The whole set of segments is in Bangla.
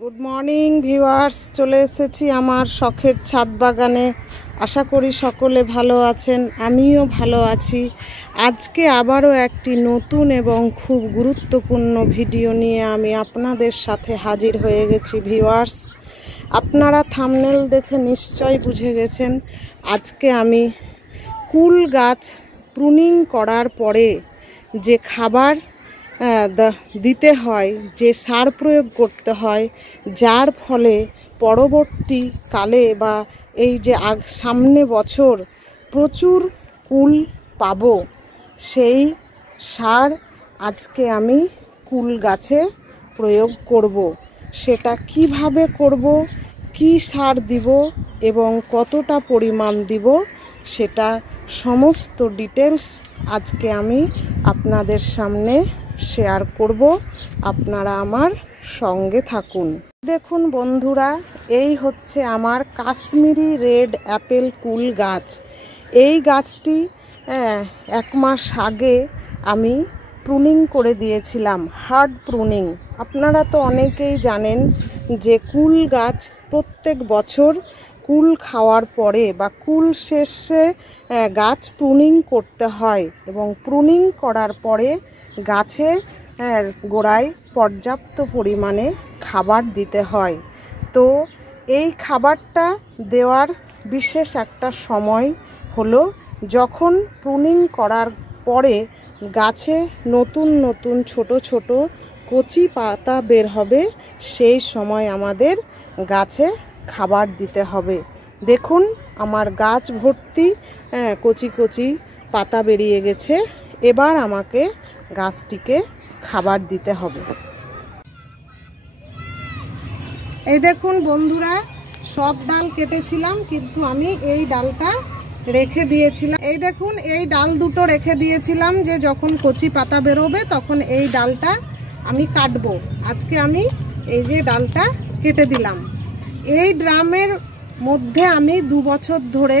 গুড মর্নিং ভিউয়ার্স, চলে এসেছি আমার শখের ছাদ বাগানে। আশা করি সকলে ভালো আছেন, আমিও ভালো আছি। আজকে আবারও একটি নতুন এবং খুব গুরুত্বপূর্ণ ভিডিও নিয়ে আমি আপনাদের সাথে হাজির হয়ে গেছি। ভিউয়ার্স, আপনারা থাম্বনেল দেখে নিশ্চয় বুঝে গেছেন আজকে আমি কুল গাছ প্রুনিং করার পরে যে খাবার দিতে হয়, যে সার প্রয়োগ করতে হয়, যার ফলে পরবর্তীকালে বা এই যে সামনে বছর প্রচুর কুল পাবো, সেই সার আজকে আমি কুল গাছে প্রয়োগ করব। সেটা কিভাবে করব, কি সার দিব এবং কতটা পরিমাণ দিব, সেটা সমস্ত ডিটেলস আজকে আমি আপনাদের সামনে শেয়ার করব। আপনারা আমার সঙ্গে থাকুন। দেখুন বন্ধুরা, এই হচ্ছে আমার কাশ্মীরি রেড অ্যাপেল কুল গাছ। এই গাছটি 1 মাস আগে আমি প্রুনিং করে দিয়েছিলাম, হার্ড প্রুনিং। আপনারা তো অনেকেই জানেন যে কুল গাছ প্রত্যেক বছর কুল খাওয়ার পরে বা কুল শেষে গাছ প্রুনিং করতে হয় এবং প্রুনিং করার পরে গাছে গোড়ায় পর্যাপ্ত পরিমাণে খাবার দিতে হয়। তো এই খাবারটা দেওয়ার বিশেষ একটা সময় হলো যখন প্রুনিং করার পরে গাছে নতুন নতুন ছোট ছোট কচি পাতা বের হবে, সেই সময় আমাদের গাছে খাবার দিতে হবে। দেখুন আমার গাছ ভর্তি কচি কচি পাতা বেরিয়ে গেছে। এবার আমাকে গাছটিকে খাবার দিতে হবে। এই দেখুন বন্ধুরা, সব ডাল কেটেছিলাম কিন্তু আমি এই ডালটা রেখে দিয়েছিলাম। এই দেখুন, এই ডাল দুটো রেখে দিয়েছিলাম যে যখন কচি পাতা বেরোবে তখন এই ডালটা আমি কাটবো। আজকে আমি এই যে ডালটা কেটে দিলাম। এই ড্রামের মধ্যে আমি 2 বছর ধরে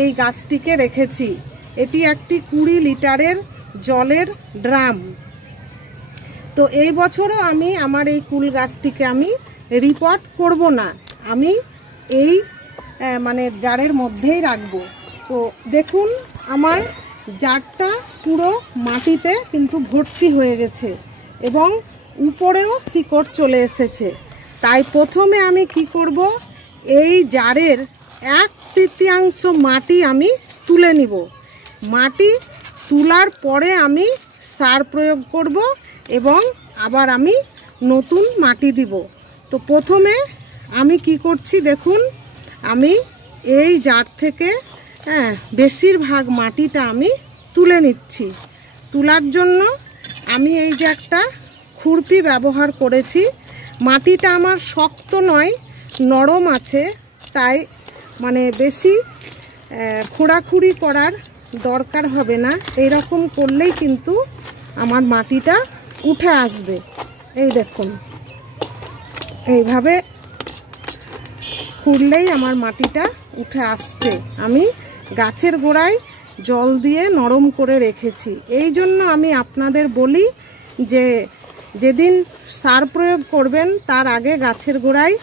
এই গাছটিকে রেখেছি। এটি একটি 20 লিটারের জলের ড্রাম। তো এই বছরও আমি আমার এই কুল গাছটিকে আমি রিপোর্ট করব না, আমি এই জারের মধ্যেই রাখবো। তো দেখুন আমার জারটা পুরো মাটিতে কিন্তু ভর্তি হয়ে গেছে এবং উপরেও শিকড় চলে এসেছে। তাই প্রথমে আমি কি করব, এই জারের 1/3 মাটি আমি তুলে নিব। মাটি তোলার পরে আমি সার প্রয়োগ করব এবং আবার আমি নতুন মাটি দিব। তো প্রথমে আমি কি করছি দেখুন, আমি এই জার থেকে বেশিরভাগ মাটিটা আমি তুলে নিচ্ছি। তোলার জন্য আমি এই যে একটা খুরপি ব্যবহার করেছি। মাটিটা আমার শক্ত নয়, নরম আছে, তাই বেশি খোঁড়াখুড়ি করার দরকার হবে না। এইরকম করলেই কিন্তু আমার মাটিটা উঠে আসবে। এই দেখুন, এইভাবে খুঁড়লেই আমার মাটিটা উঠে আসছে। আমি গাছের গোড়ায় জল দিয়ে নরম করে রেখেছি। এই জন্য আমি আপনাদের বলি যে যেদিন সার প্রয়োগ করবেন তার আগে গাছের গোড়ায়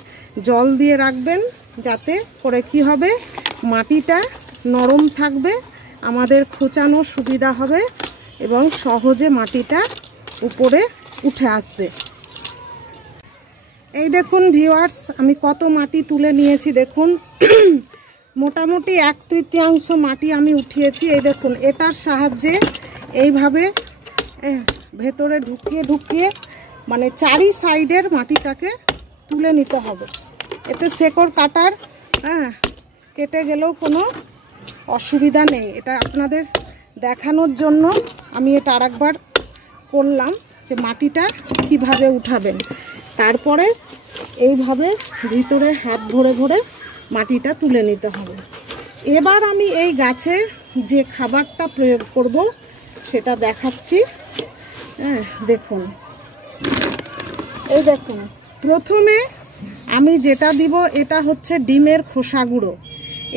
জল দিয়ে রাখবেন, যাতে করে কি হবে, মাটিটা নরম থাকবে, আমাদের খোঁচানোর সুবিধা হবে এবং সহজে মাটিটা উপরে উঠে আসবে। এই দেখুন ভিউয়ার্স, আমি কত মাটি তুলে নিয়েছি দেখুন। মোটামুটি 1/3 মাটি আমি উঠিয়েছি। এই দেখুন, এটার সাহায্যে এইভাবে ভেতরে ঢুকিয়ে ঢুকিয়ে চারি সাইডের মাটিটাকে তুলে নিতে হবে। এতে শেকড় কাটার কেটে গেলেও কোনো অসুবিধা নেই। এটা আপনাদের দেখানোর জন্য আমি এটা আরেকবার করলাম যে মাটিটা কিভাবে উঠাবেন। তারপরে এইভাবে ভিতরে হাত ভরে ভরে মাটিটা তুলে নিতে হবে। এবার আমি এই গাছে যে খাবারটা প্রয়োগ করব সেটা দেখাচ্ছি। দেখুন, এই দেখুন, প্রথমে আমি যেটা দিব এটা হচ্ছে ডিমের খোসা গুঁড়ো।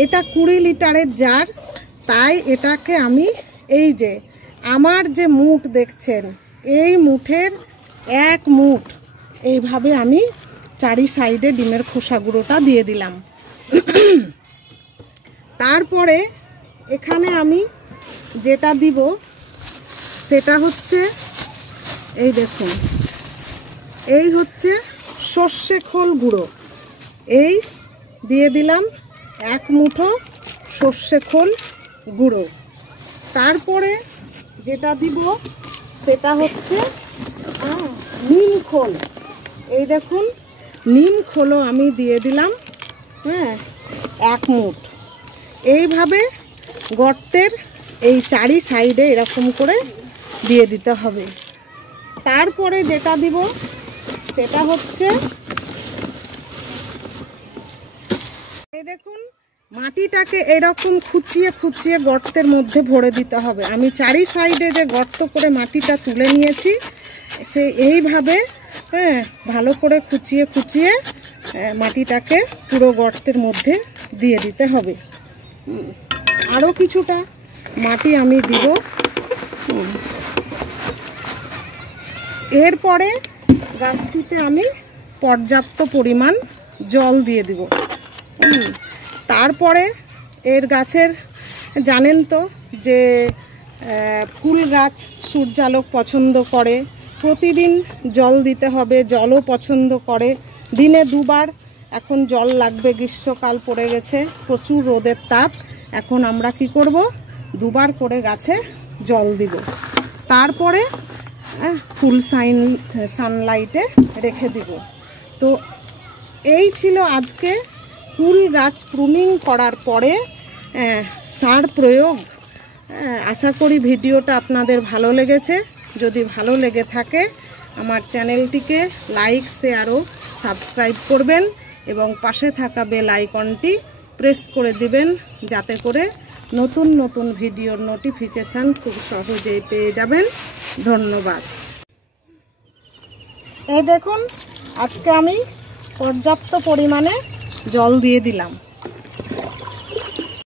এটা 20 লিটারের জার, তাই এটাকে আমি এই যে আমার যে মুঠ দেখছেন, এই মুঠের 1 মুঠ এইভাবে আমি চারি সাইডে ডিমের খোসা গুঁড়োটা দিয়ে দিলাম। তারপরে এখানে আমি যেটা দিব সেটা হচ্ছে এই দেখুন, এই হচ্ছে সর্ষে খোল গুঁড়ো। এই দিয়ে দিলাম 1 মুঠো সর্ষে খোল গুঁড়ো। তারপরে যেটা দিব সেটা হচ্ছে নিম খোল। এই দেখুন, নিম খোলও আমি দিয়ে দিলাম 1 মুঠ। এইভাবে গর্তের এই চারি সাইডে এরকম করে দিয়ে দিতে হবে। তারপরে যেটা দিব সেটা হচ্ছে এই দেখুন, মাটিটাকে এরকম খুঁচিয়ে খুঁচিয়ে গর্তের মধ্যে ভরে দিতে হবে। আমি চারি সাইডে যে গর্ত করে মাটিটা তুলে নিয়েছি সে এইভাবে ভালো করে খুঁচিয়ে খুঁচিয়ে মাটিটাকে পুরো গর্তের মধ্যে দিয়ে দিতে হবে। আরও কিছুটা মাটি আমি দিব। এরপরে গাছটিতে আমি পর্যাপ্ত পরিমাণ জল দিয়ে দিব। তারপরে এর গাছের জানেন তো যে ফুল গাছ সূর্যালোক পছন্দ করে, প্রতিদিন জল দিতে হবে, জলও পছন্দ করে। দিনে 2 বার এখন জল লাগবে। গ্রীষ্মকাল পড়ে গেছে, প্রচুর রোদের তাপ। এখন আমরা কি করব, 2 বার করে গাছে জল দিব। তারপরে ফুল সানলাইটে রেখে দিব। তো এই ছিল আজকে ফুল গাছ প্রুনিং করার পরে সার প্রয়োগ। আশা করি ভিডিওটা আপনাদের ভালো লেগেছে। যদি ভালো লেগে থাকে আমার চ্যানেলটিকে লাইক, শেয়ার ও সাবস্ক্রাইব করবেন এবং পাশে থাকা বেল আইকনটি প্রেস করে দিবেন, যাতে করে নতুন নতুন ভিডিওর নোটিফিকেশান খুব সহজেই পেয়ে যাবেন। ধন্যবাদ। এই দেখুন, আজকে আমি পর্যাপ্ত পরিমাণে জল দিয়ে দিলাম।